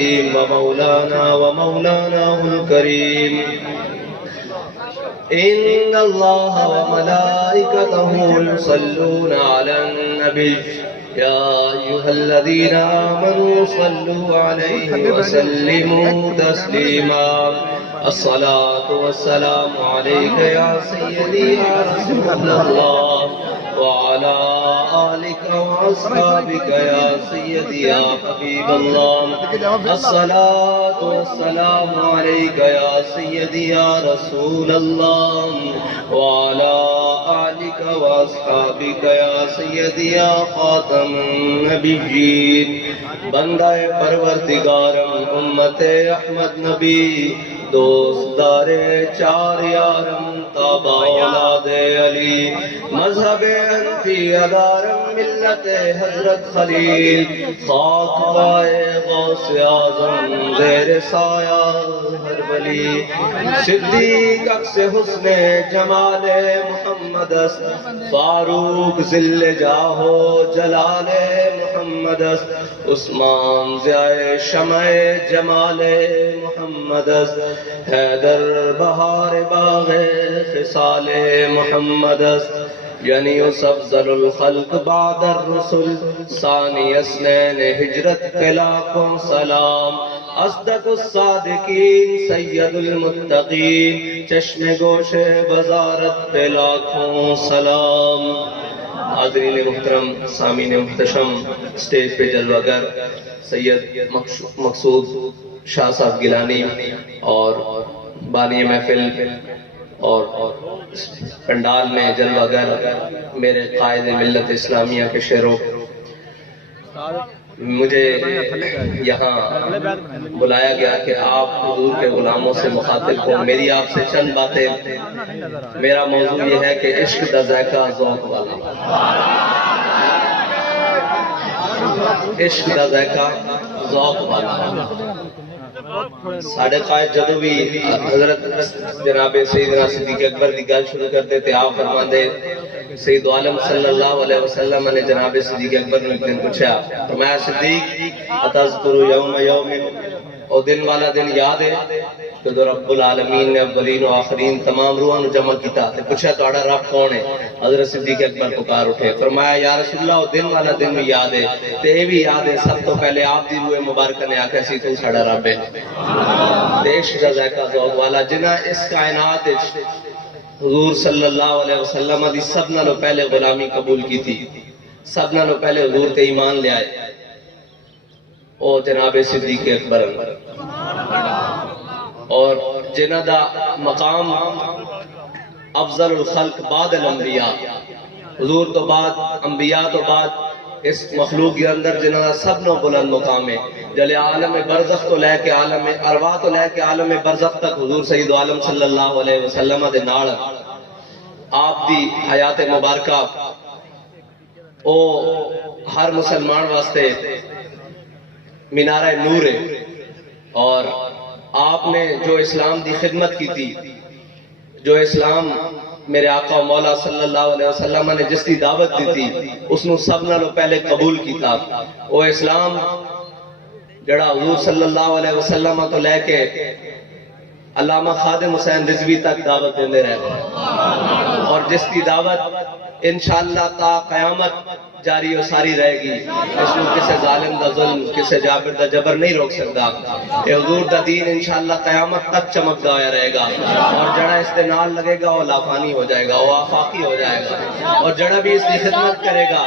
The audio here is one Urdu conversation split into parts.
العظيم ومولانا ومولاناه الكريم. إن الله وملائكته يصلون على النبي يا أيها الذين آمنوا صلوا عليه وسلموا تسليما. الصلاة والسلام عليك يا سيدي يا رسول الله وعلى آلك وأصحابك يا سيدي يا حبيب الله. الصلاة والسلام عليك يا سيدي يا رسول الله وعلى آلك وأصحابك يا سيدي يا خاتم النبيين. بندہ پروردگارم امت احمد نبی دوست دار چار یارم تابع اولاد علی مذہب حنفی ادارم ملت حضرت خلیل خاک پائے غوث اعظم زیر سایہ ہر ولی صدیق عکس حسن جمال محمد فاروق ذل جاہو جلال محمد عثمان ضیاء شمع جمال محمد حیدر بہار باغ خصال محمد یونس افضل الخلق بعد الرسل ثانی اثنین ہجرت پہ لاکھوں سلام. اصدق الصادقین سید المتقین چشم گوش بزارت پہ لاکھوں سلام. حاضرین محترم سامعین محتشم سٹیج پہ جلوہ گر سید مقصود شاہ صاحب گیلانی اور بانی محفل اور پنڈال میں جلوہ گر میرے قائد ملت اسلامیہ کے شہروں، مجھے یہاں بلایا گیا کہ آپ حضور کے غلاموں سے مخاطب ہوں. میری آپ سے چند باتیں. میرا موضوع یہ ہے کہ عشق دا ذائقہ ذوق والا. عشق دا ذائقہ ذوق والا. ساڑھے قائد جدو بھی حضرت جناب سیدنا صدیق اکبر دی گل شروع کرتے تھے آپ فرماندے سید عالم صلی اللہ علیہ وسلم نے جناب صدیق اکبر نے ایک دن پوچھا فرمایا صدیق اتذکر یوم او دن والا دن یاد ہے کہ رب العالمین نے اولین و آخرین تمام روحوں جمع کیتا تے پوچھا تہاڈا رب کون ہے؟ حضرت صدیق اکبر پکار اٹھے فرمایا یا رسول اللہ دن والا دن بھی یاد ہے تے اے بھی یاد ہے سب تو پہلے آپ دی روح مبارکہ نے آکھیا سی تو ساڈا رب ہے. عشق دا ذائقہ ذوق والا جنہاں اس کائنات وچ حضور صلی اللہ علیہ وسلم دی سب نالوں پہلے غلامی قبول کی تھی، سب نالوں پہلے حضور تے ایمان لے آئے او جناب صدیق اکبر اور جنہ دا مقام افضل الخلق بعد الانبیاء، حضور تو بعد انبیاء تو بعد اس مخلوق کے اندر جنہ دا سب نو بلند مقام ہے. جلے عالم برزخ تو لے کے عالم ارواح تو لے کے عالم برزخ تک حضور سید عالم صلی اللہ علیہ وسلم دے نال آپ دی حیات مبارکہ او ہر مسلمان واسطے مینارہ نور ہے. اور آپ نے جو اسلام دی خدمت کی تھی، جو اسلام میرے آقا و مولا صلی اللہ علیہ وسلم نے جس کی دعوت دی تھی اس نے سب نالوں پہلے قبول کی تھا. وہ اسلام جڑا حضور صلی اللہ علیہ وسلم تو لے کے علامہ خادم حسین رضوی تک دعوت دیندے رہے اور جس کی دعوت انشاءاللہ تا قیامت جاری و ساری رہے گی. اس میں کسے ظالم دا ظلم کسے جابر دا جبر نہیں روک سکتا. اے حضور دا دین انشاءاللہ قیامت تک چمکدا ہویا رہے گا اور جڑا اس دے نال لگے گا وہ لافانی ہو جائے گا، وہ آفاقی ہو جائے گا. اور جڑا بھی اس کی خدمت کرے گا،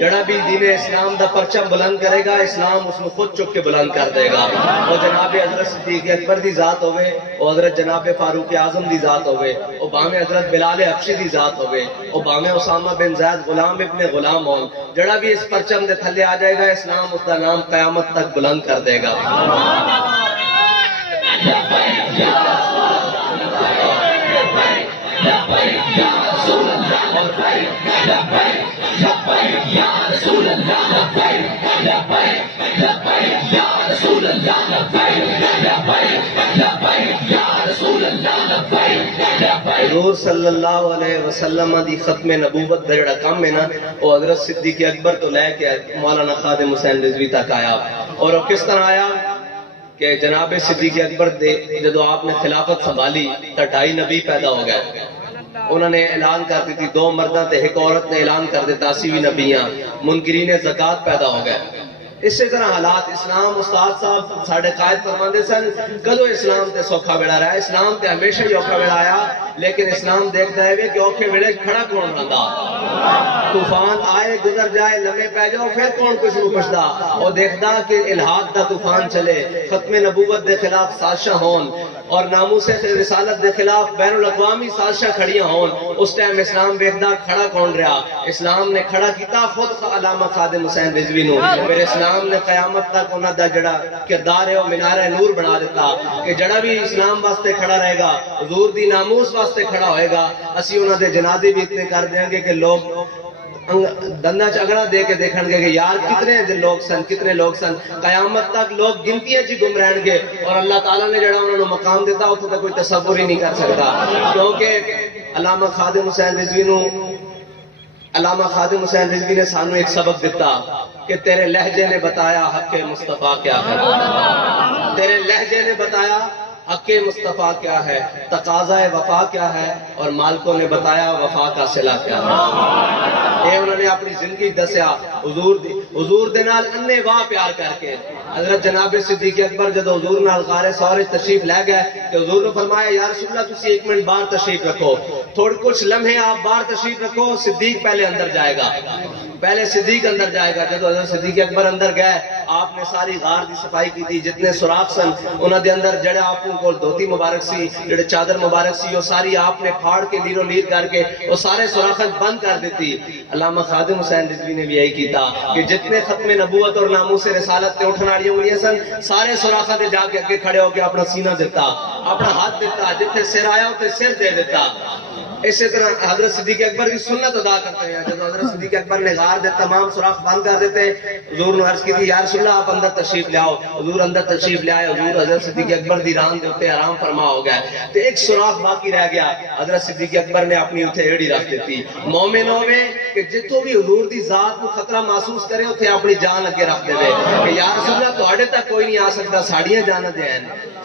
جڑا بھی دین اسلام دا پرچم بلند کرے گا، اسلام اس میں خود چک کے بلند کر دے گا. وہ جناب حضرت صدیق اکبر دی ذات ہوئے، وہ حضرت جناب فاروق اعظم دی ذات ہوئے، وہ بامے حضرت بلال حبشی دی ذات ہوئے، وہ بامے اسامہ بن زید غلام ابن غلام ہون. جڑا بھی اس پرچم دے تھلے آ جائے گا، اسلام اس دا نام قیامت تک بلند کر دے گا. حضور صلی اللہ علیہ وسلم دی ختم نبوت دا جڑا کام ہے نا وہ حضرت صدیق اکبر تو لے کے مولانا خادم حسین رضوی تک آیا. اور وہ کس طرح آیا؟ کہ جناب صدیق اکبر جدو آپ نے خلافت سنبھالی تو 2.5 نبی پیدا ہو گئے. انہوں نے اعلان کر دیتی 2 مرداں تے ایک عورت نے اعلان کر دیتا 80 نبیاں. منکرین زکات پیدا ہو گئے. اسی طرح حالات اسلام استاد صاحب ساڑھے قائد فرماندے سن کدو اسلام تے سوکھا ویڑا رہا ہے. اسلام تے ہمیشہ ہی اوکھا ویڑا آیا, لیکن اسلام دیکھتا ہے کہ اوکھے ویڑے کھڑا کون رہندا. طوفان آئے گزر جائے لمحے پہ جاؤ پھر کون کس نو پچھدا. اور دیکھدا کہ الحاد دا طوفان چلے, ختم نبوت دے خلاف سازشاں ہون اور ناموس رسالت دے خلاف بین الاقوامی سازشاں کھڑیاں ہون. اس ٹائم اسلام دیکھدا کھڑا کون رہا. اسلام نے کھڑا کیتا خود علامہ خادم حسین رضوی نو. پھر اسلام نے قیامت تک انہاں دا جڑا کردار ہے وہ مینار نور بنا دیتا کہ جڑا بھی اسلام واسطے کھڑا رہے گا, حضور دی ناموس واسطے کھڑا ہوئے گا, اسی انہاں دے جنازے بھی اتنے کر دیں گے کہ لوگ دندہ چگڑا دے کے دیکھن گے کہ یار کتنے لوگ سن. قیامت تک لوگ گنتیاں چی گم رہن گے, اور اللہ تعالیٰ نے جڑا انہوں نے مقام دیتا اتنے تک کوئی تصور ہی نہیں کر سکتا. کیونکہ علامہ خادم حسین رضوی نے سانو ایک سبق دیتا کہ تیرے لہجے نے بتایا حق مصطفیٰ کیا ہے. تیرے لہجے نے بتایا حق مصطفیٰ کیا ہے, تقاضا وفا کیا ہے, اور مالکوں نے بتایا وفا کا صلہ کیا ہے. اے انہوں نے اپنی زندگی دسیا حضور دے نال انے واہ پیار کر کے. حضرت جناب صدیق اکبر جدو حضور نال غار ثور تشریف لے گئے کہ حضور نے فرمایا یا رسول اللہ تسی 1 منٹ باہر تشریف رکھو, تھوڑے کچھ لمحے آپ باہر تشریف رکھو, صدیق پہلے اندر جائے گا. صدیق اندر جائے گا. جدو حضرت صدیق اکبر اندر گئے آپ نے ساری غار دی صفائی کی تھی. جتنے سوراخ سن انہاں دے اندر جڑے آپ کو دھوتی مبارک سی, جڑے چادر مبارک سی, وہ ساری آپ نے پھاڑ کے لیرو لیر کر کے وہ سارے سوراخ بند کر دیتی. علامہ خادم حسین رضوی نے بھی یہی کیتا کہ جتنے ختم نبوت اور ناموس رسالت تے اٹھن والی ہوئی سن سارے سوراخاں دے جا کے اگے کھڑے ہو کے اپنا سینہ دیتا, اپنا ہاتھ دیتا, جتنے سر آیا تے سر دے دیتا. اسی طرح حضرت صدیق اکبر کی سنت ادا کرتے ہیں. جب حضرت صدیق اکبر نے غار دے تمام سوراخ بند کر دیتے, حضور نے عرض کی تھی یا رسول اللہ آپ اندر تشریف لے آؤ. حضور اندر تشریف لے آئے. حضور حضرت صدیق اکبر دی ران دے اوپر آرام فرما ہو گئے تو ایک سوراخ باقی رہ گیا. حضرت صدیق اکبر نے اپنی اتنے ایڑی رکھ دیتی. مومن ہوے کہ جتوں بھی حضور دی ذات کو خطرہ محسوس کرے اتنے اپنی جان اگے رکھ دے کہ یا رسول اللہ تواڈے تک کوئی نہیں آ سکتا, ساڑیاں جاناں دے ہیں,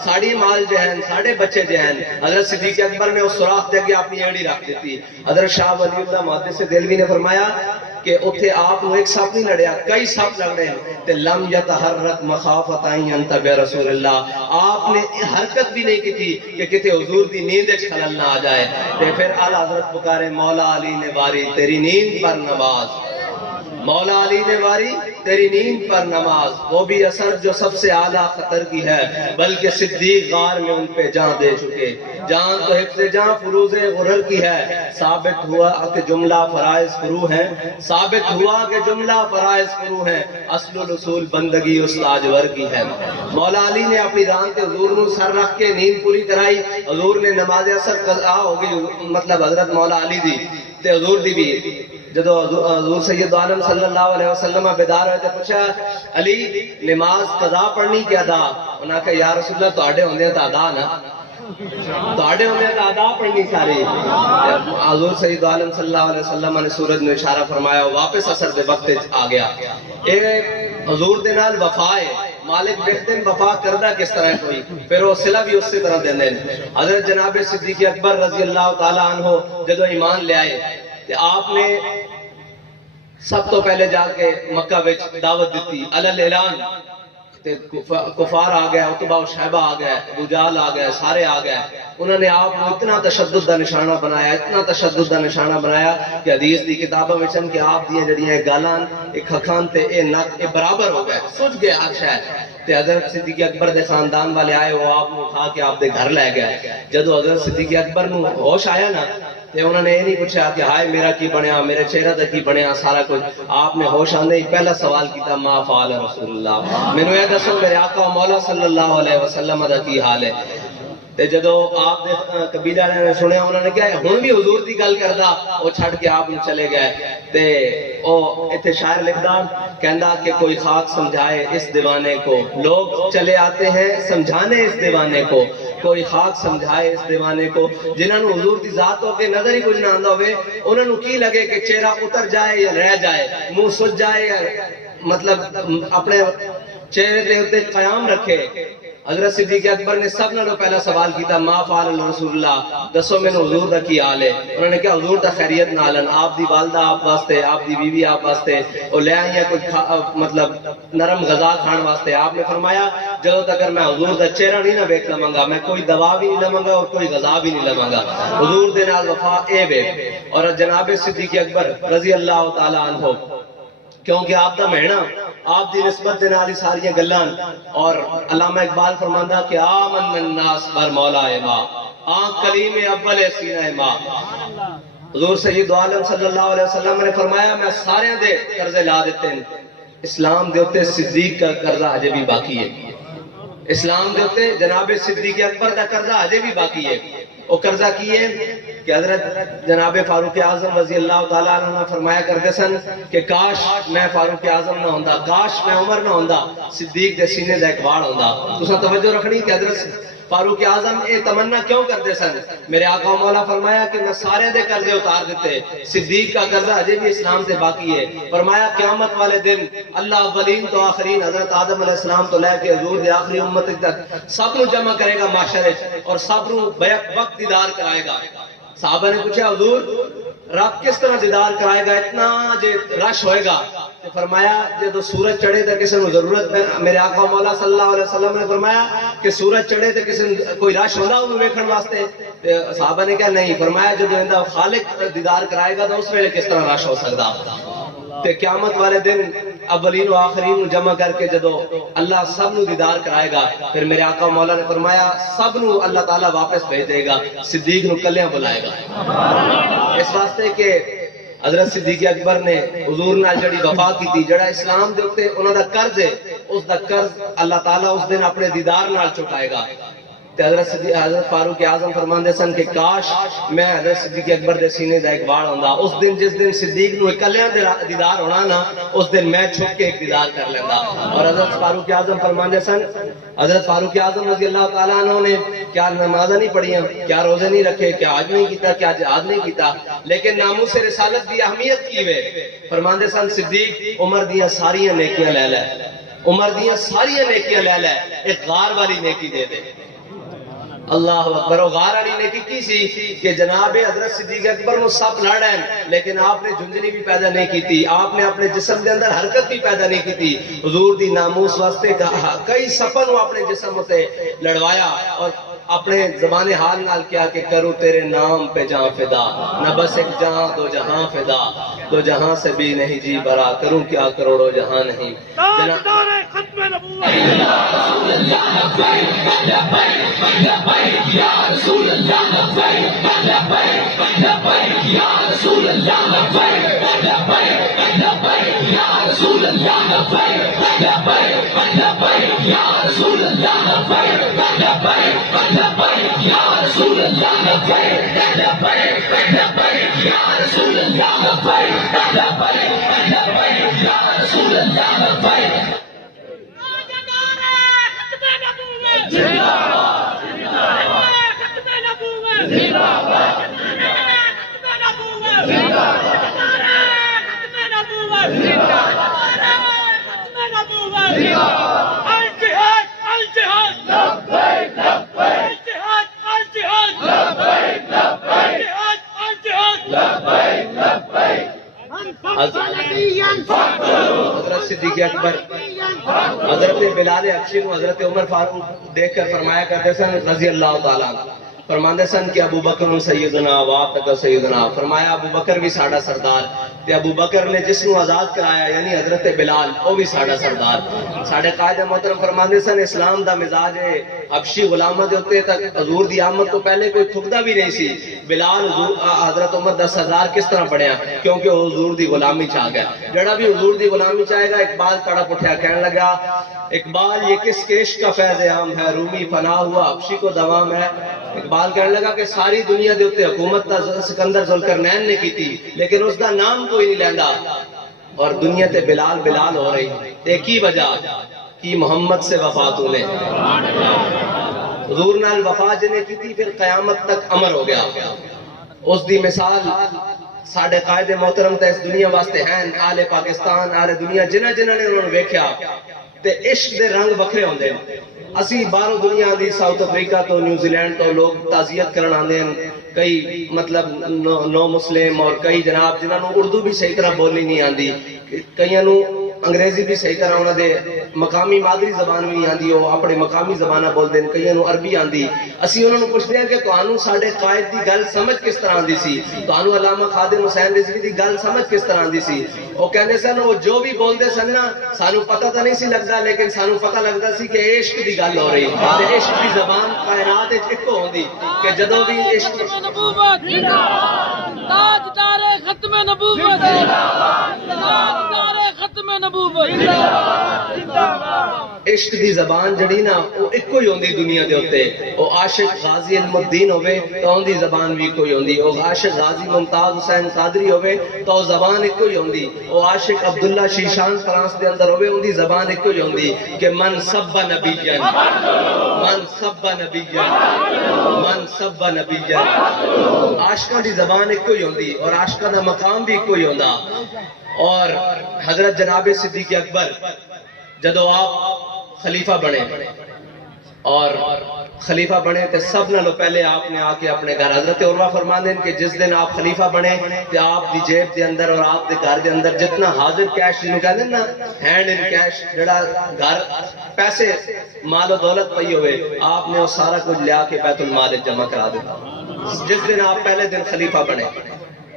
ساڑی مال جو ہیں, ساڑے بچے جو ہیں. حضرت صدیق اکبر نے اس سوراخ دے اگے اپنی ایڑی رکھ دیتی. حضرت شاہ ولی اللہ محدث دہلوی نے فرمایا کہ اتھے آپ کو ایک سپ نہیں لڑیا, کئی سپ لڑ رہے ہیں. تے لم یتحرک مخافت ان ينتبه رسول اللہ, آپ نے حرکت بھی نہیں کی تھی کہ کتے حضور دی نیند وچ خلل نہ آ جائے. تے پھر اعلی حضرت پکارے مولا علی نے واری تیری نیند پر نماز, مولا علی نے واری تیری نیند پر نماز, وہ بھی اثر جو سب سے اعلیٰ خطر کی ہے, بلکہ صدیق غار میں ان پہ جان دے چکے. جان تو حفظ جان فروز غرر کی ہے, ثابت ہوا کہ جملہ فرائض فرو ہیں, ثابت ہوا کہ جملہ فرائض فرو ہیں, اصل الاصول بندگی استاجور کی ہے. مولا علی نے اپنی ران کے حضور نے سر رکھ کے نیند پوری کرائی. حضور نے نماز اثر قضا ہوگی, مطلب حضرت مولا علی دی تے حضور دی بھی. جدو حضور سید عالم صلی اللہ علیہ وسلم بیدار ہوئے تے پوچھا علی نماز قضا پڑھنی کیا ادا؟ انہاں کہا یا رسول اللہ تواڈے ہوندے تے ادا نا, تواڈے ہوندے تے ادا پڑھنی ساری. حضور سید عالم صلی اللہ علیہ وسلم نے سورج نے اشارہ فرمایا, واپس اثر دے وقت آ گیا. اے حضور دے نال وفا ہے, مالک بہتن وفا کردہ کس طرح کوئی, پھر وہ صلہ بھی اسی طرح دیندے. حضرت جناب صدیق اکبر رضی اللہ تعالیٰ عنہ جدو ایمان لے آئے تے آپ نے سب تو پہلے جا کے مکہ وچ دعوت دیتی علل اعلان. کفار آ گئے, عتبہ و شیبہ آ گئے, ابو جہل آ گئے, سارے آ گئے. انہوں نے آپ کو اتنا تشدد دا نشانہ بنایا, اتنا تشدد دا نشانہ بنایا کہ حدیث دی کتابوں میں چن کہ آپ دیاں جڑیاں گالاں ایک کھکھان تے اے نک اے برابر ہو گئے, سج گئے ہر شے. تے حضرت صدیق اکبر دے خاندان والے آئے, وہ آپ کو اٹھا کے آپ دے گھر لے گئے. جدو حضرت صدیق اکبر نو ہوش آیا نا تے انہوں نے یہ نہیں پوچھا کہ ہائے میرا کی بنیا, میرے چہرہ تے کی بنیا, سارا کچھ. آپ نے ہوش آندے ہی پہلا سوال کیتا ما فعل رسول اللہ, مینوں یہ دسو میرے آقا مولا صلی اللہ علیہ وسلم دا کی حال ہے. تے جدو آپ نے قبیلہ نے سنیا, انہوں نے کہا ہن بھی حضور دی گل کردا, وہ چھڑ کے آپ چلے گئے. تے او ایتھے شاعر لکھدا کہندا کہ کوئی خاک سمجھائے اس دیوانے کو, لوگ چلے آتے ہیں سمجھانے اس دیوانے کو, کوئی خاک سمجھائے اس دیوانے کو. جنہاں نو حضور دی ذات ہو کے نظر ہی کچھ نہ آندا ہوئے, انہاں نو کی لگے کہ چہرہ اتر جائے یا رہ جائے, منہ سج جائے یا مطلب اپنے چہرے دے اوپر قیام رکھے. حضرت صدیق اکبر نے سب نالوں پہلا سوال کیتا ما فعل رسول اللہ دسو میں حضور دا کی حال ہے. انہوں نے کہا حضور دا خیریت نالن آپ دی والدہ آپ واسطے آپ دی بیوی آپ واسطے اور لے آئی ہیں کوئی مطلب نرم غذا کھان واسطے. آپ نے فرمایا جدو تک میں حضور دا چہرہ نہیں نہ ویکھ لواں میں کوئی دوا بھی نہیں لواں اور کوئی غذا بھی نہیں لواں. حضور دے نال وفا اے وے. اور جناب صدیق اکبر رضی اللہ تعالی عنہ کیونکہ آپ دا مہینہ آپ دی نسبت دے نال ساری گلاں. اور علامہ اقبال فرماندا کہ آمن الناس بر مولا ما آنکھ کلیم اول سینہ ما. حضور سید عالم صلی اللہ علیہ وسلم نے فرمایا میں سارے دے قرضے لا دیتے ہیں. اسلام دے اوتے صدیق کا قرضہ اجے بھی باقی ہے. اسلام دے اوتے جناب صدیق اکبر دا قرضہ اجے بھی باقی ہے. وہ قرضہ کی ہے کہ حضرت جناب فاروق اعظم رضی اللہ تعالیٰ عنہ فرمایا کرتے سن کہ کاش میں فاروق اعظم نہ ہوندا کاش میں عمر نہ ہوندا صدیق دے سینے دا اقبال ہوندا. تساں توجہ رکھنی کہ حضرت فاروق اعظم اے تمنا کیوں کرتے سن. میرے آقا و مولا فرمایا کہ میں سارے دے قرضے اتار دیتے. صدیق کا قرضہ اجے بھی اسلام سے باقی ہے. فرمایا قیامت والے دن اللہ اولین تو آخرین حضرت آدم علیہ السلام تو لے کے حضور دے آخری امت تک سب نو جمع کرے گا معاشرے اور سب نو بیک وقت دیدار کرائے گا. صحابہ نے پوچھا حضور رب کس طرح دیدار کرائے گا اتنا جے رش ہوئے گا. فرمایا جدو سورج چڑھے تو کسی نے ضرورت ہے. میرے آقا مولا صلی اللہ علیہ وسلم نے فرمایا کہ سورج چڑھے تو کسی کوئی رش ہوگا انہوں ویکھن واسطے. صحابہ نے کہا نہیں. فرمایا جدو اندہ خالق دیدار کرائے گا تو اس ویلے کس طرح رش ہو سکتا. تے قیامت والے دن اولین و آخرین جمع کر کے جدو اللہ سب نو دیدار کرائے گا پھر میرے آقا مولا نے فرمایا سب نو اللہ تعالیٰ واپس بھیج دے گا. صدیق نو کلیاں بلائے گا. اس واسطے کہ حضرت صدیق اکبر نے حضور نال جڑی وفا کی تھی جڑا اسلام دے اوتے انہاں دا قرض ہے اس دا قرض اللہ تعالیٰ اس دن اپنے دیدار نال چکائے گا. حضرت فاروق اعظم فرماندے سن کہ کاش میں حضرت صدیق اکبر دے سینے دا اقبال ہوندا. اس دن جس دن صدیق نو اکلیاں دیدار ہونا نا اس دن میں چھپ کے ایک دیدار کر لیندا. اور حضرت فاروق اعظم فرماندے سن حضرت فاروق اعظم رضی اللہ تعالیٰ عنہ نے کیا نمازیں نہیں پڑھیاں کیا روزے نہیں رکھے کیا حج نہیں کیتا کیا جہاد نہیں کیتا لیکن ناموس رسالت دی اہمیت کی وے. فرماندے سن صدیق عمر دیاں ساریاں نیکیاں لے لے عمر دیاں ساریاں نیکیاں لے لے ایک غار والی نیکی دے دے. اللہ اکبر. غار والی نیکی کی سی کہ جناب حضرت صدیق اکبر نو سپ لڑ ہیں لیکن آپ نے جھنجھنی بھی پیدا نہیں کی تھی. آپ نے اپنے جسم دے اندر حرکت بھی پیدا نہیں کی تھی. حضور دی ناموس واسطے کئی سپن نو اپنے جسم تے لڑوایا اور اپنے زبان حال نال کیا کہ کروں تیرے نام پہ جہاں فدا نہ بس ایک جہاں دو جہاں فدا دو جہاں سے بھی نہیں جی برا کروں کیا کروڑوں جہاں نہیں. ختم نبوت یا رسول اللہ لبیک لبیک یا رسول اللہ لبیک لبیک لبیک یا رسول اللہ لبیک لبیک لبیک یا رسول اللہ لبیک لبیک لبیک یا رسول اللہ لبیک لبیک لبیک یا رسول اللہ لبیک لبیک لبیک یا رسول اللہ لبیک. حضرت صدیق اکبر حضرت بلال حبشی کو حضرت عمر فاروق دیکھ کر فرمایا کرتے سن رضی اللہ تعالیٰ فرماندے سن کہ ابو بکر سیدنا واب تک سیدنا. فرمایا ابو بکر بھی ساڑا سردار تے ابو بکر نے جس نو آزاد کرایا یعنی حضرت بلال وہ بھی ساڑا سردار. ساڑے قائد محترم فرماندے سن اسلام دا مزاج ہے حبشی غلامہ دے ہوتے تک حضور دی آمد تو پہلے کوئی تھکدا بھی نہیں سی. بلال حضرت عمر دا سردار کس طرح بڑھیا کیونکہ وہ حضور دی غلامی چاہ گیا. جڑا بھی حضور دی غلامی چاہے گا اقبال کڑا پٹھیا کہنے لگا اقبال یہ کس کیش کا فیض عام ہے رومی فنا ہوا حبشی کو دوام ہے. اقبال کہنے لگا کہ ساری دنیا دے ہوتے حکومت تا سکندر ذوالقرنین نے کی تھی لیکن اس دا نام کوئی نہیں لیندا اور دنیا تے بلال بلال ہو رہی. ایک ہی وجہ کی محمد سے وفات ہونے حضور نال وفا جنے کی تھی پھر قیامت تک امر ہو گیا. اس دی مثال ساڑھے قائد محترم تے اس دنیا واسطے ہیں آل پاکستان آل دنیا جنہ جنہ نے انہوں نے ویکھیا تے عشق دے رنگ وکھرے ہوندے ہیں. اسی باہروں دنیا دی ساؤتھ افریقہ تو نیوزی لینڈ تو لوگ تعزیت کرن آندے ہیں, کئی مطلب نو مسلم اور کئی جناب جنہاں نوں اردو بھی صحیح طرح بولنی نہیں آندی, کئیاں نوں انگریزی بھی صحیح طرح انہاں دے مقامی مادری زبان بھی نہیں آندی, وہ اپنے مقامی زبانہ بولدے ہیں, کئیاں نوں عربی آندی. اسی انہاں نوں پوچھدے ہیں کہ تانوں ساڈے قائد دی گل سمجھ کس طرح آندی سی, تانوں علامہ خادم حسین رضوی دی گل سمجھ کس طرح آندی سی. وہ کہندے سن وہ جو بھی بولدے سن نا سانوں پتہ تو نہیں سی لگدا, لیکن سانوں پتہ لگدا سی کہ عشق دی گل ہو رہی, تے عشق دی زبان کائنات وچ اکو ہوندی کہ جدوں بھی عشق نبوت تاجدار ختم نبوت تاجدار ختم نبوت عشق دی زبان جڑی نا وہ ایکو ہی ہوندی دنیا دے اوتے. وہ عاشق غازی علم الدین ہوے تو اون دی زبان بھی کوئی ہوندی, وہ عاشق غازی ممتاز حسین قادری ہوے تو زبان ایکو ہی ہوندی, وہ عاشق عبداللہ شیشان فرانس دے اندر ہوے اون دی زبان ایکو ہی ہوندی کہ من سب نبیًا من سب نبیًا من سب نبیًا. عاشقاں دی زبان ایکو ہی ہوندی اور عاشقاں دا مقام بھی ایکو ہی ہوندا. اور حضرت جناب صدیق اکبر جدو آپ خلیفہ بنے اور خلیفہ بنے تے سب نالوں پہلے آپ نے آ کے اپنے گھر, حضرت عروہ فرماندے ہیں کہ جس دن آپ خلیفہ بنے تے آپ دی جیب دے اندر اور آپ دے گھر دے اندر جتنا حاضر کیش جنوں کہندے نا ہینڈ ان کیش, جڑا گھر پیسے مال و دولت پئی ہوئے, آپ نے وہ سارا کچھ لیا کے بیت المال جمع کرا دیتا. جس دن آپ پہلے دن خلیفہ بنے,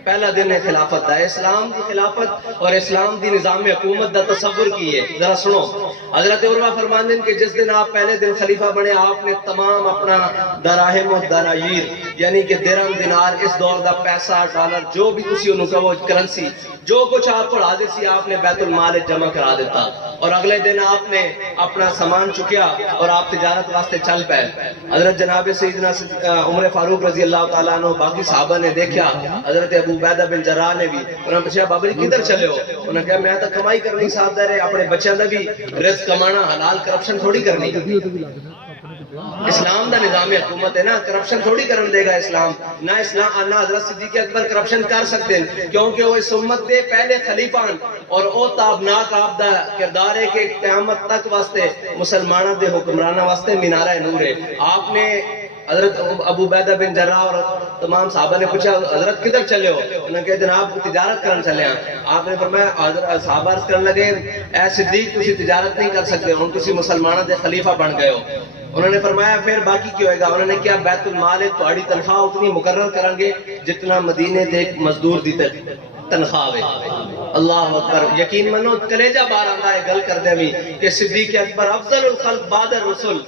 پہلا دن ہے خلافت دا, اسلام دی خلافت اور اسلام دی نظام حکومت دا تصور کیے. ذرا سنو, حضرت عروہ فرماندے ہیں کہ جس دن آپ پہلے دن خلیفہ بنے آپ نے تمام اپنا دراہم و دراہیر یعنی کہ درہم دینار اس دور دا پیسہ ڈالر جو بھی تسی انہوں کہو کرنسی جو کچھ آپ کو حاضر سی آپ نے بیت المال جمع کرا دیتا. اور اگلے دن آپ نے اپنا سامان چکیا اور آپ تجارت واسطے چل پے. حضرت جناب سیدنا عمر فاروق رضی اللہ تعالیٰ عنہ باقی صحابہ نے دیکھا, حضرت ابو عبیدہ بن جراح نے بھی, انہوں نے پوچھا بابا جی کدھر چلے ہو؟ انہوں نے کہا میں تو کمائی کرنی صاحب دے رہے, اپنے بچوں دا بھی رزق کمانا, حلال کرپشن تھوڑی کرنی. اسلام دا نظام حکومت ہے نا, کرپشن تھوڑی کرن دے گا اسلام نہ. اسلام نہ حضرت صدیق اکبر کرپشن کر سکتے ہیں کیونکہ وہ اس امت دے پہلے خلیفہ ہیں اور او تابناک آپ دا کردار ہے کہ قیامت تک واسطے مسلمانوں دے حکمرانہ واسطے مینارہ نور ہے. آپ نے حضرت ابو عبیدہ بن جراح اور تمام صحابہ نے پوچھا حضرت کدھر چلے ہو؟ انہوں نے کہا جناب تجارت کرن چلے ہیں. آپ نے فرمایا حضرت صحابہ عرض کرنے لگے اے صدیق تسی تجارت نہیں کر سکتے, ہن تسی مسلمانوں دے خلیفہ بن گئے ہو. انہوں نے فرمایا پھر باقی کیا ہوئے گا؟ انہوں نے کیا بیت المال ہے تہاڈی تنخواہ اتنی مقرر کریں گے جتنا مدینے دے مزدور دی تنخواہ ہے. اللہ اکبر, یقین منو کلیجہ بار آندا ہے گل کردے بھی کہ صدیق اکبر افضل الخلق بعد الرسل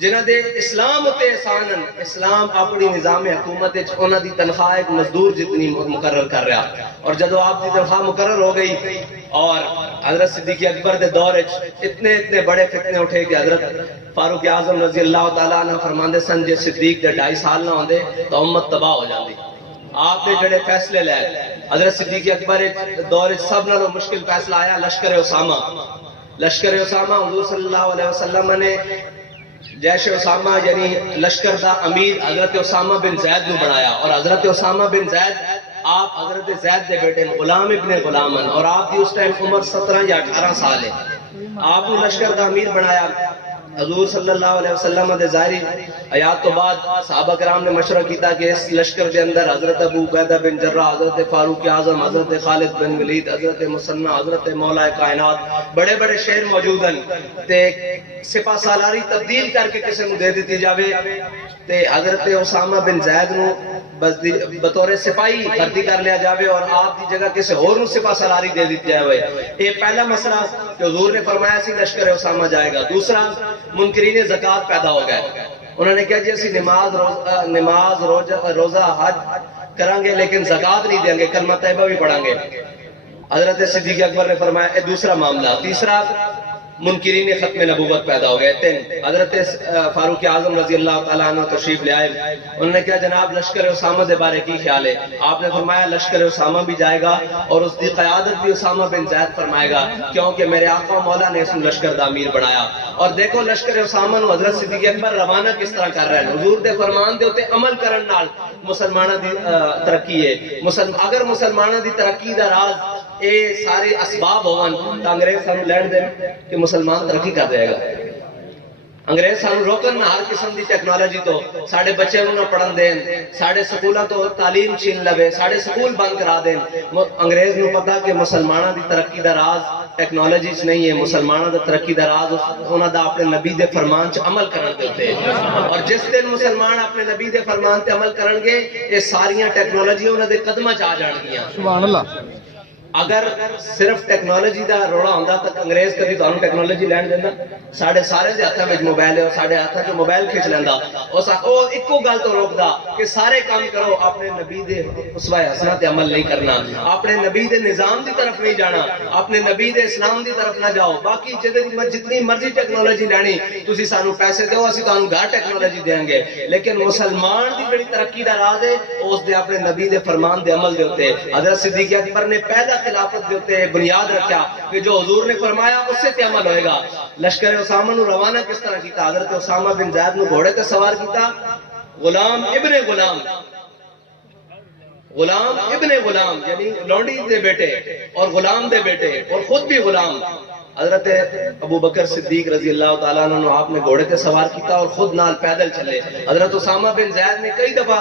جنہاں دے اسلام تے احسانن اسلام اپنی نظام حکومت وچ انہاں دی تنخواہ ایک مزدور جتنی مقرر کر رہا. اور جدو آپ دی تنخواہ مقرر ہو گئی اور حضرت صدیق اکبر دے دور وچ اتنے بڑے فتنے اٹھے کہ حضرت فاروق اعظم رضی اللہ تعالیٰ عنہ فرماندے سن جے صدیق دے 2.5 سال نہ ہوندے تو امت تباہ ہو جاندی. آپ نے جڑے فیصلے لے حضرت صدیق اکبر دور سب نالوں مشکل فیصلہ آیا لشکر اسامہ. لشکر اسامہ حضور صلی اللہ علیہ وسلم نے جیش اسامہ یعنی لشکر دا امیر حضرت اسامہ بن زید نے بنایا. اور حضرت اسامہ بن زید آپ حضرت زید دے بیٹے غلام ابن غلامن اور آپ کی اس ٹائم عمر 17 یا 18 سال ہے. آپ نے لشکر دا امیر بنایا. حضور صلی اللہ علیہ وسلم دے ظاہری حیات تو بعد صحابہ کرام نے مشورہ کیتا کہ اس لشکر دے اندر حضرت ابو عبیدہ بن جراح, حضرت فاروق اعظم, حضرت خالد بن ولید, حضرت مثنى, حضرت مولا کائنات بڑے بڑے شہر موجود ہیں تے سپہ سالاری تبدیل کر کے کسی نو دے دیتی جاوے تے حضرت اسامہ بن زید نو بطور سپاہی بھرتی کر لیا جاوے اور آپ دی جگہ کسی اور نو سپہ سالاری دے دیتی جاوے. یہ پہلا مسئلہ کہ حضور نے فرمایا سی لشکر اسامہ جائے گا. دوسرا منکرین زکوٰۃ پیدا ہو گئے. انہوں نے کہا جی اسی نماز روزہ حج کریں گے لیکن زکوٰۃ نہیں دیں گے, کلمہ طیبہ بھی پڑھیں گے. حضرت صدیق اکبر نے فرمایا اے دوسرا معاملہ. تیسرا منکرین ختم نبوت پیدا ہو گئے. تین حضرت فاروق اعظم رضی اللہ تعالیٰ عنہ تشریف لے آئے. انہوں نے کہا جناب لشکر اسامہ دے بارے کی خیال ہے؟ آپ نے فرمایا لشکر اسامہ بھی جائے گا اور اس کی قیادت بھی اسامہ بن زید فرمائے گا کیونکہ میرے آقا مولا نے اس لشکر دا امیر بنایا. اور دیکھو لشکر اسامہ نو حضرت صدیق اکبر روانہ کس طرح کر رہے ہیں. حضور دے فرمان دے اوتے عمل کرن نال مسلماناں دی ترقی ہے. اگر مسلماناں دی ترقی دا راز اے سارے اسباب ہون تو انگریز سانو لین دین کہ مسلمان ترقی کر رہے گا. انگریز سانو روکن نہ ہر قسم دی ٹیکنالوجی تو ساڈے بچے نوں نہ پڑھن دین, ساڈے سکولاں تو تعلیم چھین لوے, ساڈے سکول بند کرا دین. انگریز نوں پتا کہ مسلماناں دی ترقی دا راز ٹیکنالوجی چ نہیں ہے, مسلماناں دی ترقی دا راز انہاں دا اپنے نبی دے فرمان چ عمل کرن دے تے. اور جس دن مسلمان اپنے نبی دے فرمان تے عمل کرن گے یہ ساریاں ٹیکنالوجیاں انہاں دے قدماں چ آ جان گیاں. سبحان اللہ. اگر صرف ٹیکنالوجی دا روڑا ہوندا تک انگریز کبھی تانوں ٹیکنالوجی لین دیندا؟ ساڈے سارے دے ہتھاں وچ موبائل ہے, ساڈے ہتھاں چ موبائل کھچ لیندا, او اکو گل تو روکدا کہ سارے کام کرو, اپنے نبی دے اسوہ حسنہ تے عمل نہیں کرنا, اپنے نبی دے نظام دی طرف نہیں جانا, اپنے نبی دے اسلام دی طرف نہ جاؤ. باقی جتنی مرضی ٹیکنالوجی لینی تسی سانوں پیسے دیو, اسی تانوں گھر ٹیکنالوجی دیں گے, لیکن مسلمان دی بڑی ترقی دا راز ہے اس دے اپنے نبی دے فرمان دے عمل دے اوتے. حضرت صدیق اکبر نے پہلا خلافت دے اوتے بنیاد رکھا کہ جو حضور نے فرمایا اس سے تے عمل ہوئے گا. لشکر اسامہ نو روانہ کس طرح کیتا؟ حضرت اسامہ بن زید نو گھوڑے تے سوار کیتا, غلام ابن غلام, غلام ابن غلام یعنی لونڈی دے بیٹے اور غلام دے بیٹے اور خود بھی غلام. حضرت ابو بکر صدیق رضی اللہ تعالیٰ عنہ آپ نے گھوڑے تے سوار کیتا اور خود نال پیدل چلے. حضرت اسامہ بن زید نے کئی دفعہ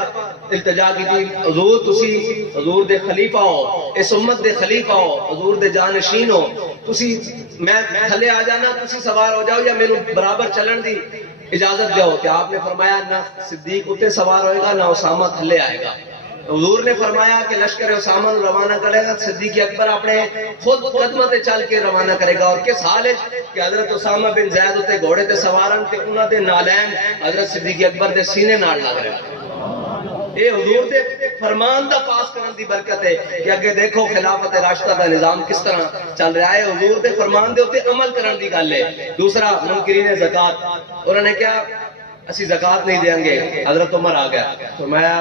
التجا کی تھی, حضور تسی حضور دے خلیفہ ہو, اس امت دے خلیفہ ہو, حضور دے جانشین ہو, تسی میں تھلے آ جانا, تسی سوار ہو جاؤ یا میرے برابر چلن دی اجازت دیو. کہ آپ نے فرمایا نہ صدیق اتے سوار ہوئے گا نہ اسامہ تھلے آئے گا. حضور نے فرمایا کہ لشکر اسامہ نو روانہ کرے گا, صدیق اکبر اپنے خود قدمہ تے چل کے روانہ کرے گا. اور کس حال ہے کہ حضرت اسامہ بن زید اتے گھوڑے تے سوارن تے انہاں دے نالین حضرت صدیق اکبر دے سینے نال لگ رہے. اے حضور دے فرمان دا پاس کرن دی برکت ہے کہ اگے دیکھو خلافت راشدہ دا نظام کس طرح چل رہا ہے. حضور دے فرمان دے اوتے عمل کرن دی گل ہے. دوسرا منکرین زکات, انہوں نے کیا اسی زکات نہیں دیں گے. حضرت عمر آ گیا, فرمایا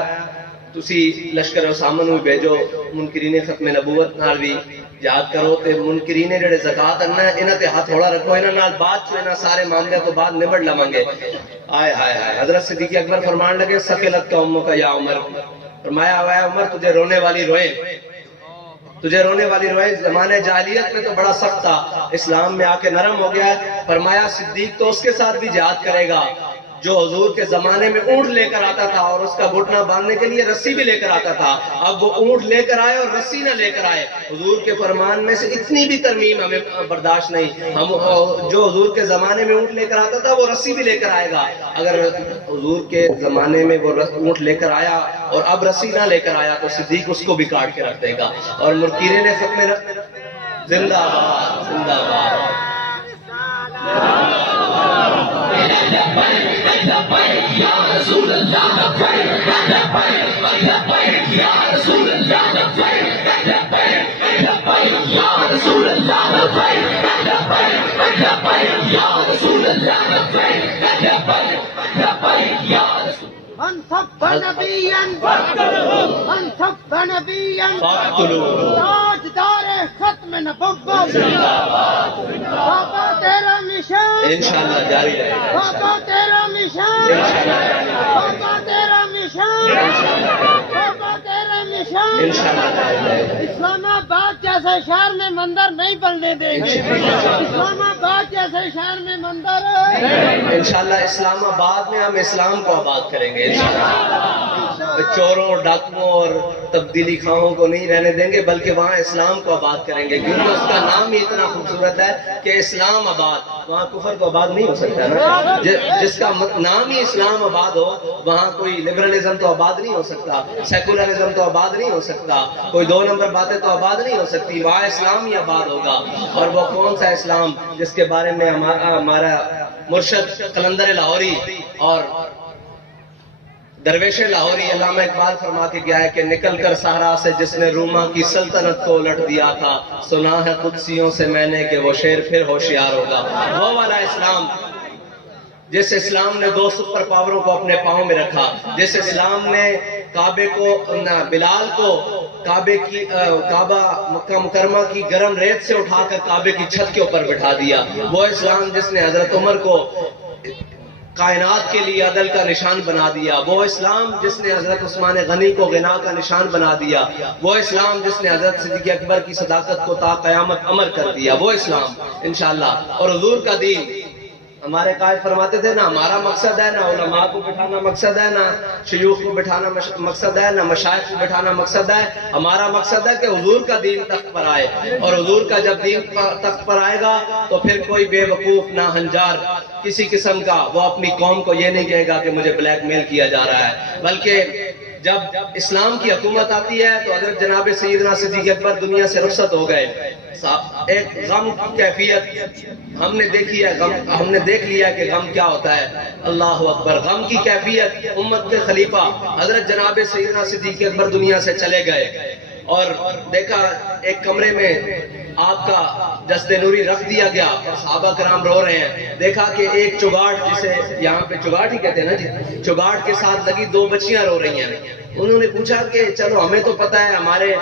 تسی لشکر اسامہ نو بھیجو, منکرین ختم نبوت نال بھی یاد کرو تے منکرین جڑے زکات اننا انہاں تے ہاتھ تھوڑا رکھو, انہاں نال بعد چ انہاں سارے معاملے تو بعد نبڑ لواں گے. آئے ہائے ہائے. حضرت صدیق اکبر فرمان لگے ثقلت کا امک یا عمر, فرمایا اے عمر تجھے رونے والی روئے, تجھے رونے والی روئے. زمانے جاہلیت میں تو بڑا سخت تھا, اسلام میں آ کے نرم ہو گیا ہے. فرمایا صدیق تو اس کے ساتھ بھی جہاد کرے گا جو حضور کے زمانے میں اونٹ لے کر آتا تھا اور اس کا گھٹنا باندھنے کے لیے رسی بھی لے کر آتا تھا. اب وہ اونٹ لے کر آئے اور رسی نہ لے کر آئے. حضور کے فرمان میں سے اتنی بھی ترمیم ہمیں برداشت نہیں. ہم جو حضور کے زمانے میں اونٹ لے کر آتا تھا وہ رسی بھی لے کر آئے گا. اگر حضور کے زمانے میں وہ اونٹ لے کر آیا اور اب رسی نہ لے کر آیا تو صدیق اس کو بھی کاٹ کے رکھ دے گا. اور منکرین نے ختم زندہ باد زندہ باد. من سب نبيا من سب نبيا تاجدار ختم نبوت. بابا تیرا نشان انشاءاللہ جاری رہے گا. بابا تیرا نشان, بابا تیرا نشان, بابا تیرا نشان. انشاءاللہ جاری رہے گا. اسلام آباد جیسے شہر میں مندر نہیں بننے دیں گے. اسلام آباد جیسے شہر میں مندر انشاءاللہ اسلام آباد میں ہم اسلام کو آباد کریں گے. چوروں ڈاکوؤں اور تبدیلی خواہوں کو نہیں رہنے دیں گے بلکہ وہاں اسلام کو آباد کریں گے, کیونکہ اس کا نام ہی اتنا خوبصورت ہے کہ اسلام آباد. وہاں کفر کو آباد نہیں ہو سکتا نا. جس کا نام ہی اسلام آباد ہو وہاں کوئی لبرلزم تو آباد نہیں ہو سکتا, سیکولرزم تو آباد نہیں ہو سکتا, کوئی 2 نمبر باتیں تو آباد نہیں ہو سکتی. وہاں اسلام ہی آباد ہوگا. اور وہ کون سا اسلام جس کے بارے میں ہمارا مرشد قلندر لاہوری اور درویش لاہوری علامہ اقبال فرما کے گیا ہے کہ نکل کر صحرا سے جس نے روما کی سلطنت کو الٹ دیا تھا, سنا ہے قدسیوں سے میں نے کہ وہ شیر پھر ہوشیار ہوگا. وہ والا اسلام جس اسلام نے 2 سپر پاوروں کو اپنے پاؤں میں رکھا, جس اسلام نے کعبے کو بلال کو کعبہ مکہ مکرمہ کی گرم ریت سے اٹھا کر کعبے کی چھت کے اوپر بٹھا دیا, وہ اسلام جس نے حضرت عمر کو کائنات کے لیے عدل کا نشان بنا دیا، وہ اسلام جس نے حضرت عثمان غنی کو غنا کا نشان بنا دیا، وہ اسلام جس نے حضرت صدیق اکبر کی صداقت کو تا قیامت امر کر دیا، وہ اسلام انشاءاللہ۔ اور حضور کا دین، ہمارے قائد فرماتے تھے نا ہمارا مقصد ہے نہ علماء کو بٹھانا مقصد ہے، نہ شیوخ کو بٹھانا مقصد ہے، نہ مشائخ کو بٹھانا مقصد ہے، ہمارا مقصد ہے کہ حضور کا دین تخت پر آئے، اور حضور کا جب دین تخت پر آئے گا تو پھر کوئی بے وقوف نہ ہنجار کسی قسم کا وہ اپنی قوم کو یہ نہیں کہے گا کہ مجھے بلیک میل کیا جا رہا ہے، بلکہ جب اسلام کی حکومت آتی ہے تو حضرت جناب سیدنا صدیق اکبر دنیا سے رخصت ہو گئے۔ ایک غم کی کیفیت ہم نے دیکھی ہے، ہم نے دیکھ لیا کہ غم کیا ہوتا ہے۔ اللہ اکبر، غم کی کیفیت، امت کے خلیفہ حضرت جناب سیدنا صدیق اکبر دنیا سے چلے گئے، اور دیکھا ایک کمرے میں آپ کا جسد نوری رکھ دیا گیا اور صحابہ کرام رو رہے ہیں۔ دیکھا کہ ایک چگاٹ، جسے یہاں پہ چگاٹ ہی کہتے ہیں نا جی، چگاٹ کے ساتھ لگی دو بچیاں رو رہی ہیں۔ انہوں نے پوچھا کہ چلو ہمیں تو پتا ہے ہمارے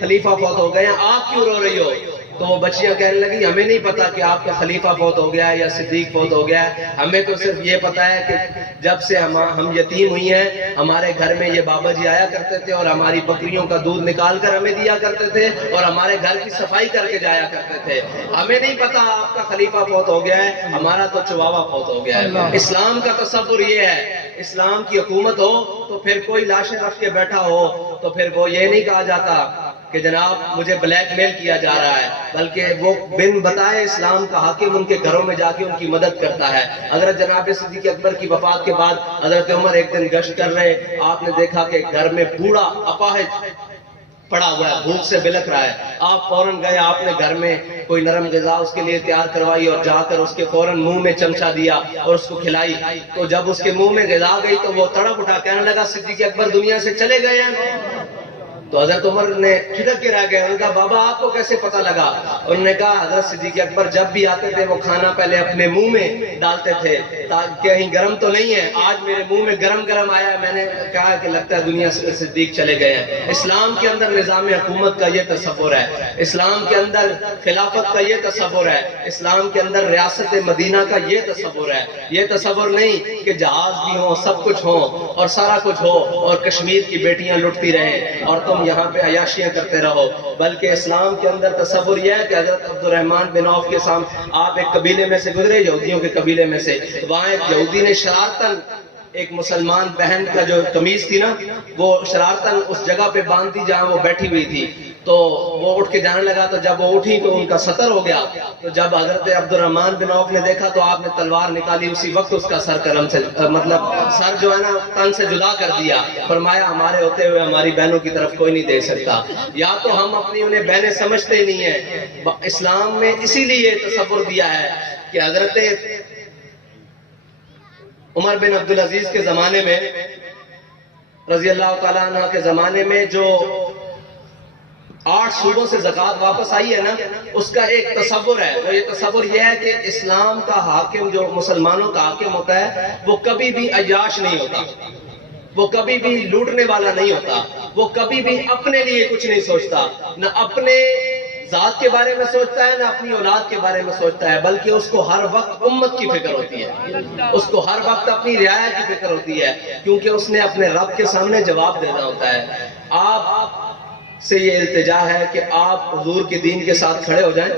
خلیفہ فوت ہو گئے ہیں، آپ کیوں رو رہی ہو؟ تو وہ بچیاں کہنے لگی ہمیں نہیں پتا کہ آپ کا خلیفہ فوت ہو گیا ہے یا صدیق فوت ہو گیا ہے، ہمیں تو صرف یہ پتا ہے کہ جب سے ہم یتیم ہوئی ہیں ہمارے گھر میں یہ بابا جی آیا کرتے تھے اور ہماری بکریوں کا دودھ نکال کر ہمیں دیا کرتے تھے اور ہمارے گھر کی صفائی کر کے جایا کرتے تھے، ہمیں نہیں پتا آپ کا خلیفہ فوت ہو گیا ہے، ہمارا تو چواوا فوت ہو گیا ہے۔ اسلام کا تصور یہ ہے، اسلام کی حکومت ہو تو پھر کوئی لاشیں رکھ کے بیٹھا ہو تو پھر وہ یہ نہیں کہا جاتا کہ جناب مجھے بلیک میل کیا جا رہا ہے، بلکہ وہ بن بتائے اسلام کا حاکم ان کے گھروں میں جا کے ان کی مدد کرتا ہے۔ حضرت جناب صدیق اکبر کی وفات کے بعد حضرت عمر ایک دن گشت کر رہے، آپ نے دیکھا کہ گھر میں بوڑھا اپاہج پڑا ہوا ہے، بھوک سے بلک رہا ہے، آپ فوراً گئے، آپ نے گھر میں کوئی نرم غذا اس کے لیے تیار کروائی اور جا کر اس کے فوراً منہ میں چمچہ دیا اور اس کو کھلائی۔ تو جب اس کے منہ میں غذا گئی تو وہ تڑپ اٹھا، کہنے لگا صدیق اکبر دنیا سے چلے گئے ہیں۔ تو حضرت عمر نے کھٹک کے رہ گئے، انہوں نے کہا بابا آپ کو کیسے پتہ لگا؟ انہوں نے کہا حضرت صدیق اکبر جب بھی آتے تھے وہ کھانا پہلے اپنے منہ میں ڈالتے تھے تاکہ کہیں گرم تو نہیں ہے، آج میرے منہ میں گرم گرم آیا ہے، میں نے کہا کہ لگتا ہے دنیا سے صدیق چلے گئے ہیں۔ اسلام کے اندر نظام حکومت کا یہ تصور ہے، اسلام کے اندر خلافت کا یہ تصور ہے، اسلام کے اندر ریاست مدینہ کا یہ تصور ہے۔ یہ تصور نہیں کہ جہاز بھی ہوں، سب کچھ ہوں اور سارا کچھ ہو اور کشمیر کی بیٹیاں لٹتی رہیں اور تم یہاں پہ عیاشیاں کرتے رہو، بلکہ اسلام کے اندر تصور یہ ہے کہ حضرت عبد الرحمن بن عوف کے سامنے آپ ایک قبیلے میں سے گزرے، یہودیوں کے قبیلے میں سے، وہاں ایک یہودی نے شرارتاً ایک مسلمان بہن کا جو قمیض تھی نا وہ شرارتاً اس جگہ پہ باندھ دی جہاں وہ بیٹھی ہوئی تھی، تو وہ اٹھ کے جانے لگا، تو جب وہ اٹھی تو ان کا سطر ہو گیا۔ تو جب حضرت عبد الرحمن بن عوف نے دیکھا تو آپ نے تلوار نکالی، اسی وقت اس کا سر قلم سے مطلب سر جو ہے نا تن سے جدا کر دیا، فرمایا ہمارے ہوتے ہوئے ہماری بہنوں کی طرف کوئی نہیں دیکھ سکتا۔ یا تو ہم اپنی انہیں بہنیں سمجھتے ہی نہیں ہیں۔ اسلام میں اسی لیے تصور دیا ہے کہ حضرت عمر بن عبدالعزیز کے زمانے میں، رضی اللہ تعالیٰ عنہ کے زمانے میں، جو 8 صوبوں سے زکوٰۃ واپس آئی ہے نا، اس کا ایک تصور ہے، اور یہ تصور یہ ہے کہ اسلام کا حاکم جو مسلمانوں کا حاکم ہوتا ہے وہ کبھی بھی عیاش نہیں ہوتا، وہ کبھی بھی لوٹنے والا نہیں ہوتا، وہ کبھی بھی اپنے لیے کچھ نہیں سوچتا، نہ اپنے ذات کے بارے میں سوچتا ہے نہ اپنی اولاد کے بارے میں سوچتا ہے، بلکہ اس کو ہر وقت امت کی فکر ہوتی ہے، اس کو ہر وقت اپنی رعایا کی فکر ہوتی ہے، کیونکہ اس نے اپنے رب کے سامنے جواب دینا ہوتا ہے۔ آپ سے یہ التجا ہے کہ آپ حضور کے دین کے ساتھ کھڑے ہو جائیں،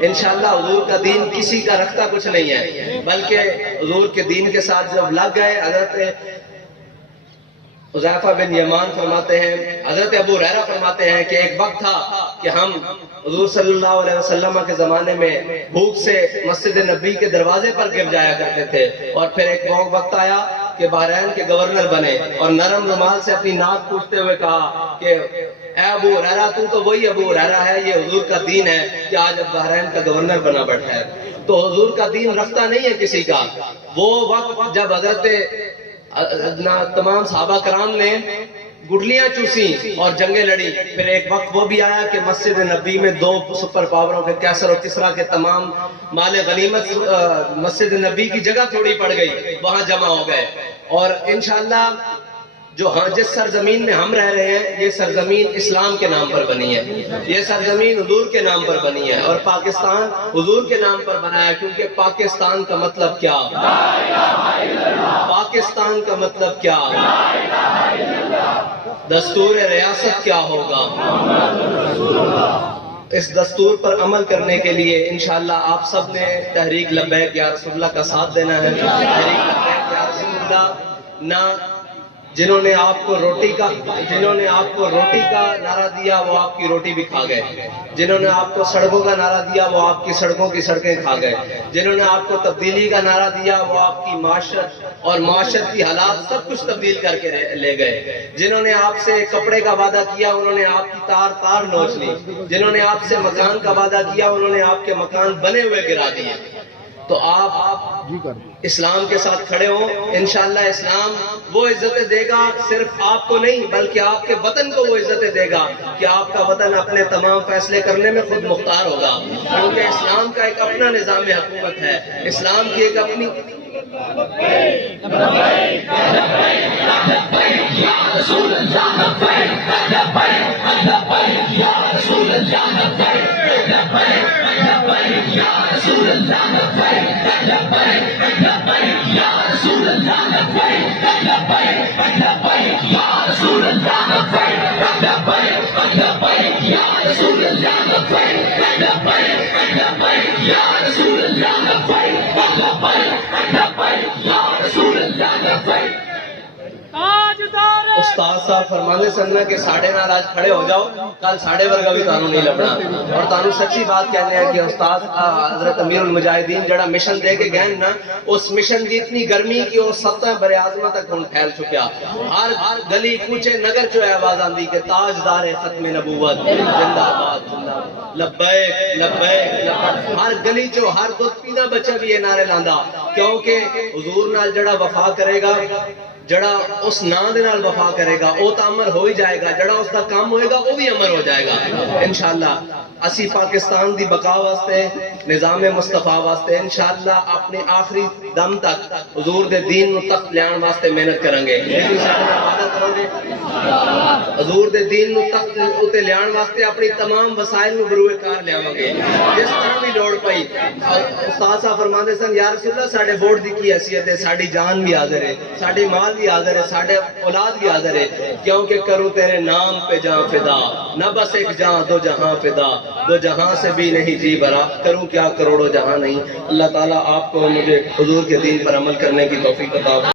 انشاءاللہ حضور کا دین کسی کا رکھتا کچھ نہیں ہے، بلکہ حضور کے دین کے ساتھ جب لگ گئے، حضرت حذیفہ بن یمان فرماتے ہیں، حضرت ابو ہریرہ فرماتے ہیں کہ ایک وقت تھا کہ ہم حضور صلی اللہ علیہ وسلم کے زمانے میں بھوک سے مسجد نبی کے دروازے پر گر جایا کرتے تھے، اور پھر ایک وقت آیا کہ بحرین کے گورنر بنے اور نرم رومال سے اپنی ناک پوچھتے ہوئے کہا کہ اے ابو ہریرہ تو وہی ابو ہریرہ ہے، یہ حضور کا دین ہے کہ آج اب بحرین کا گورنر بنا بیٹھا ہے۔ تو حضور کا دین رکھتا نہیں ہے کسی کا۔ وہ وقت جب حضرت تمام صحابہ کرام نے گڈلیاں چوسی اور جنگیں لڑی، پھر ایک وقت وہ بھی آیا کہ مسجد نبی میں 2 سپر پاوروں کے کیسر اور کسرا کے تمام مال غنیمت مسجد نبی کی جگہ تھوڑی پڑ گئی، وہاں جمع ہو گئے، اور انشاءاللہ جو ہاں جس سرزمین میں ہم رہ رہے ہیں یہ سرزمین اسلام کے نام پر بنی ہے، یہ سرزمین حضور کے نام پر بنی ہے، اور پاکستان حضور کے نام پر بنا ہے، کیونکہ پاکستان کا مطلب کیا؟ پاکستان کا مطلب کیا؟ دستور ریاست کیا ہوگا؟ اس دستور پر عمل کرنے کے لیے انشاءاللہ آپ سب نے تحریک لبیک یا رسول اللہ کا ساتھ دینا ہے۔ تحریک لبیک یا رسول اللہ نہ جنہوں نے آپ کو روٹی کا نعرہ دیا وہ آپ کی روٹی بھی کھا گئے، جنہوں نے آپ کو سڑکوں کا نعرہ دیا وہ آپ کی سڑکوں کی سڑکیں کھا گئے، جنہوں نے آپ کو تبدیلی کا نعرہ دیا وہ آپ کی معاشرت اور معاشرت کی حالات سب کچھ تبدیل کر کے لے گئے، جنہوں نے آپ سے کپڑے کا وعدہ کیا انہوں نے آپ کی تار نوچ لی، جنہوں نے آپ سے مکان کا وعدہ کیا انہوں نے آپ کے مکان بنے ہوئے گرا دیے۔ تو آپ اسلام کے ساتھ کھڑے ہوں، انشاءاللہ اسلام وہ عزتیں دے گا صرف آپ کو نہیں بلکہ آپ کے وطن کو وہ عزتیں دے گا کہ آپ کا وطن اپنے تمام فیصلے کرنے میں خود مختار ہوگا، کیونکہ اسلام کا ایک اپنا نظام حکومت ہے، اسلام کی ایک اپنی استاد صاحب فرمانے سننا کہ ساڑھے نال آج کھڑے ہو جاؤ، کل ساڑھے ورگا بھی تانوں نہیں لبنا، اور تانوں سچی بات کہنے ہیں کہ استاد حضرت امیر المجاہدین جڑا مشن دے کے گئے نا، اس مشن دی اتنی گرمی کہ وہ سطح بر اعظمہ تک ہن پھیل چکیا، ہر گلی کوچے نگر چو آواز آندی کہ تاجدار ختم نبوت زندہ باد زندہ باد، لبیک لبیک لبیک، ہر گلی چو ہر دودھ پینا بچہ بھی یہ نعرے لاندا، کیونکہ حضور نال جڑا وفا کرے گا، جڑا اس نام دے نال وفا کرے گا وہ تو امر ہو ہی جائے گا، جڑا اس کا کام ہوئے گا وہ بھی امر ہو جائے گا انشاءاللہ۔ اسی پاکستان دی بقا واسطے، نظام مصطفیٰ واسطے انشاءاللہ اپنے آخری دم تک حضور دے دین نو تخت لیان واسطے محنت کریں گے، حضور دے دین نو تخت اتے لیان واسطے اپنی تمام وسائل نو بروئے کار لیاواں گے، جس طرح بھی لوڑ پئی۔ استاد صاحب فرماندے سن یا رسول اللہ ساڈے ووٹ دی کی حیثیت ہے، ساڈی جان بھی حاضر ہے، ساڈی مال بھی حاضر ہے، ساڈے اولاد بھی حاضر ہے، کیونکہ کروں تیرے نام پہ جاں فدا، نہ بس ایک جاں دو جہاں فدا، دو جہاں سے بھی نہیں جی برا، کروں کیا کروڑوں جہاں نہیں۔ اللہ تعالیٰ آپ کو مجھے حضور کے دین پر عمل کرنے کی توفیق عطا